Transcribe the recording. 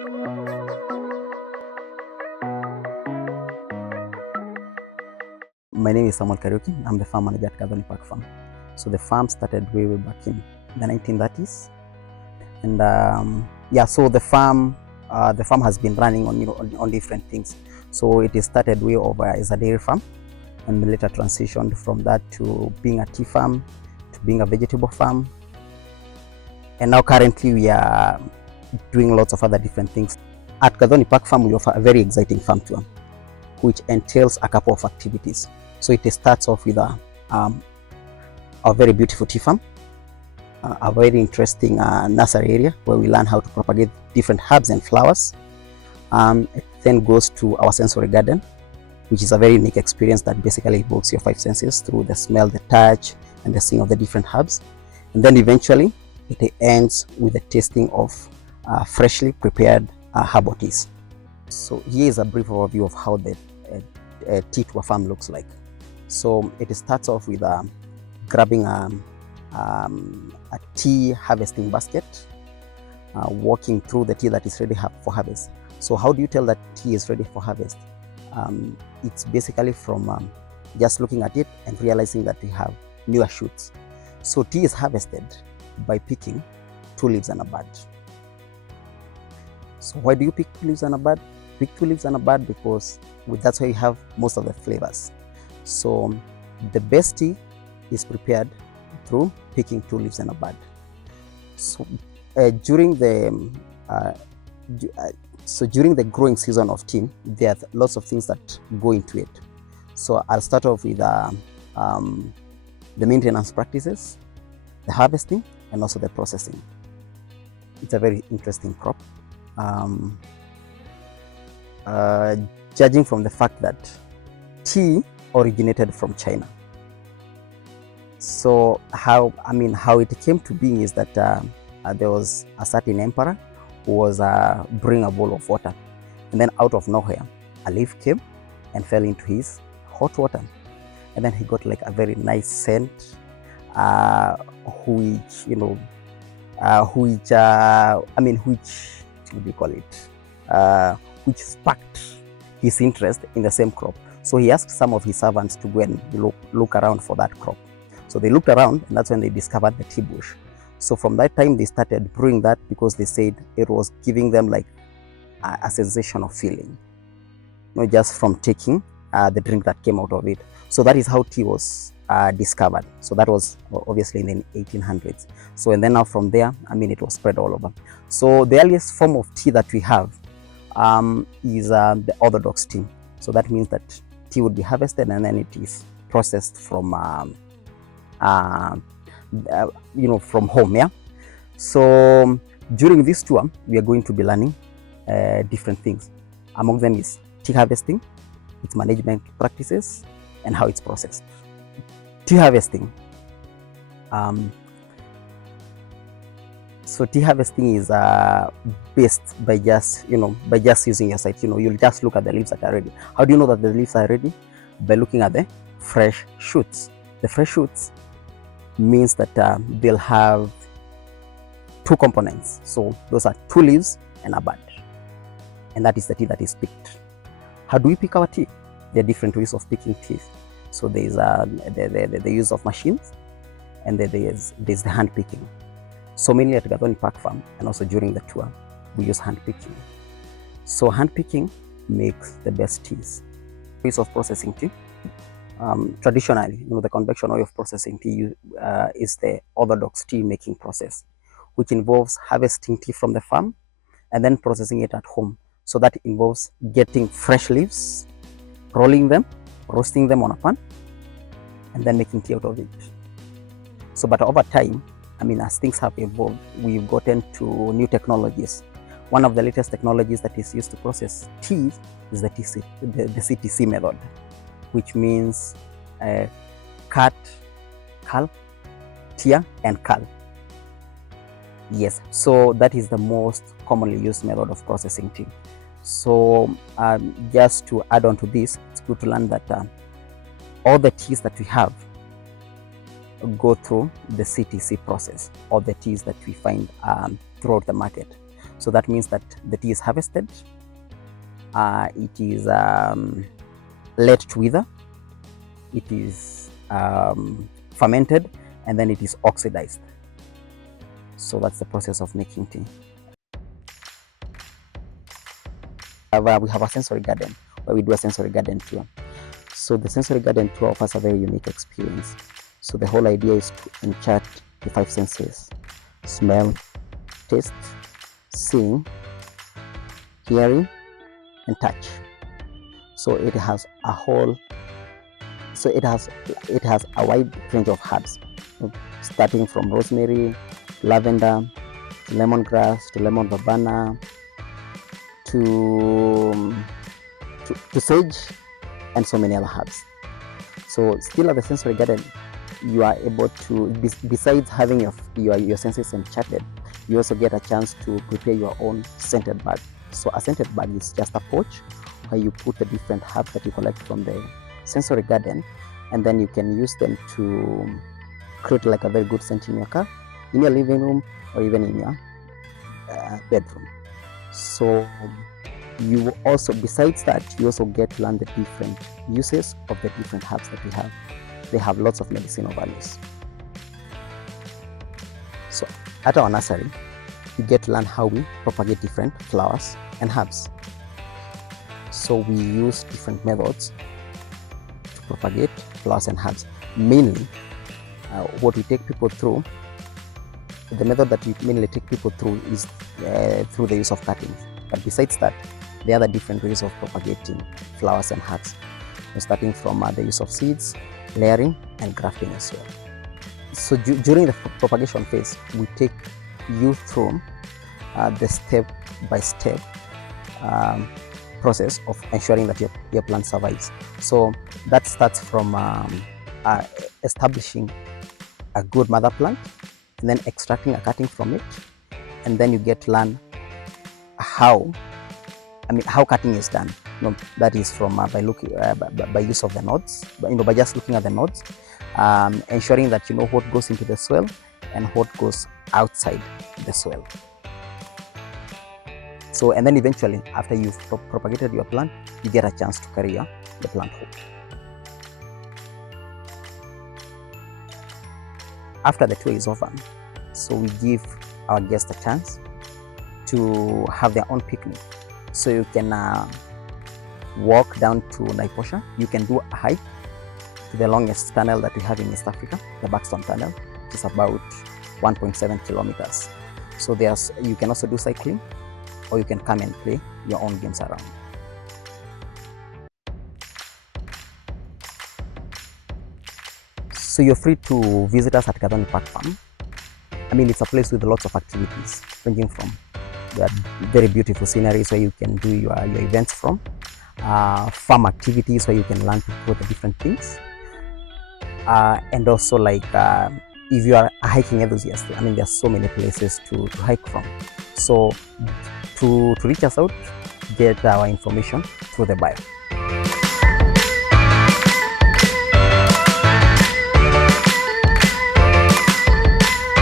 My name is Samuel Kariuki. I'm the farm manager at Gathoni Farm. So the farm started way back in the 1930s, and so the farm has been running on different things. So it started way over as a dairy farm, and later transitioned from that to being a tea farm, to being a vegetable farm, and now currently we are doing lots of other different things. At Gathoni Farm, we offer a very exciting farm tour, which entails a couple of activities. So it starts off with a very beautiful tea farm, a very interesting nursery area where we learn how to propagate different herbs and flowers. It then goes to our sensory garden, which is a very unique experience that basically evokes your 5 senses through the smell, the touch, and the seeing of the different herbs. And then eventually it ends with the tasting of freshly prepared herbal teas. So here is a brief overview of how the tea to a farm looks like. So it starts off with grabbing a tea harvesting basket, walking through the tea that is ready for harvest. So how do you tell that tea is ready for harvest? It's basically from just looking at it and realizing that we have newer shoots. So tea is harvested by picking 2 leaves and a bud. So why do you pick 2 leaves and a bud? Pick 2 leaves and a bud because that's how you have most of the flavors. So the best tea is prepared through picking 2 leaves and a bud. So during the growing season of tea, there are lots of things that go into it. So I'll start off with the maintenance practices, the harvesting, and also the processing. It's a very interesting crop. Judging from the fact that tea originated from China. So how it came to being is that there was a certain emperor who was brewing a bowl of water, and then out of nowhere a leaf came and fell into his hot water, and then he got like a very nice scent, which sparked his interest in the same crop. So he asked some of his servants to go and look around for that crop. So they looked around, and that's when they discovered the tea bush. So from that time they started brewing that because they said it was giving them like a sensation of feeling, not just from taking the drink that came out of it. So that is how tea was discovered. So that was obviously in the 1800s. So and then now from there, it was spread all over. So the earliest form of tea that we have is the orthodox tea. So that means that tea would be harvested and then it is processed from home. Yeah. So during this tour, we are going to be learning different things. Among them is tea harvesting, its management practices, and how it's processed. Tea harvesting. So tea harvesting is based by just using your sight. You'll just look at the leaves that are ready. How do you know that the leaves are ready? By looking at the fresh shoots. The fresh shoots means that they'll have 2 components. So those are 2 leaves and a bud, and that is the tea that is picked. How do we pick our tea? There are different ways of picking tea. So there is the use of machines, and there's the hand picking. So mainly at Gathoni Farm and also during the tour, we use hand picking. So hand picking makes the best teas. Ways of processing tea. Traditionally, the convection way of processing tea is the orthodox tea making process, which involves harvesting tea from the farm and then processing it at home. So that involves getting fresh leaves, rolling them, roasting them on a pan, and then making tea out of it. So, but over time, as things have evolved, we've gotten to new technologies. One of the latest technologies that is used to process tea is the CTC method, which means cut, cull, tear, and cull. Yes, so that is the most commonly used method of processing tea. So just to add on to this, it's good to learn that all the teas that we have go through the CTC process, or the teas that we find throughout the market. So that means that the tea is harvested, it is let to wither, it is fermented, and then it is oxidized. So that's the process of making tea. We have a sensory garden where we do a sensory garden tour. So the sensory garden tour offers a very unique experience. So the whole idea is to enchant the 5 senses: smell, taste, seeing, hearing, and touch. So it has a whole, so it has a wide range of herbs, starting from rosemary, lavender, to lemongrass, to lemon verbena, to sage, and so many other herbs. So still at the sensory garden, you are able to, besides having your senses enchanted, you also get a chance to prepare your own scented bag. So a scented bag is just a pouch where you put the different herbs that you collect from the sensory garden, and then you can use them to create like a very good scent in your car, in your living room, or even in your bedroom. So you also, besides that, you also get to learn the different uses of the different herbs that we have. They have lots of medicinal values. So at our nursery, you get to learn how we propagate different flowers and herbs. So we use different methods to propagate flowers and herbs. Mainly, what we take people through, the method that we mainly take people through is through the use of cuttings. But besides that, there are other different ways of propagating flowers and herbs, starting from the use of seeds, layering, and grafting as well. So during the propagation phase, we take you through the step-by-step process of ensuring that your plant survives. So that starts from establishing a good mother plant, and then extracting a cutting from it, and then you get to learn how cutting is done. That is from by looking by use of the nodes, by just looking at the nodes, ensuring that you know what goes into the soil and what goes outside the soil. So, and then eventually, after you've propagated your plant, you get a chance to carry the plant home. After the tour is over, so we give our guests a chance to have their own picnic. So you can walk down to Naiposha. You can do a hike to the longest tunnel that we have in East Africa, the Buxton Tunnel, which is about 1.7 kilometers. So you can also do cycling, or you can come and play your own games around. So you're free to visit us at Gathoni Farm. It's a place with lots of activities, ranging from the very beautiful sceneries where you can do your events from, farm activities where you can learn to grow the different things, and also like if you are a hiking enthusiast, there's so many places to hike from. So to reach us out, get our information through the bio.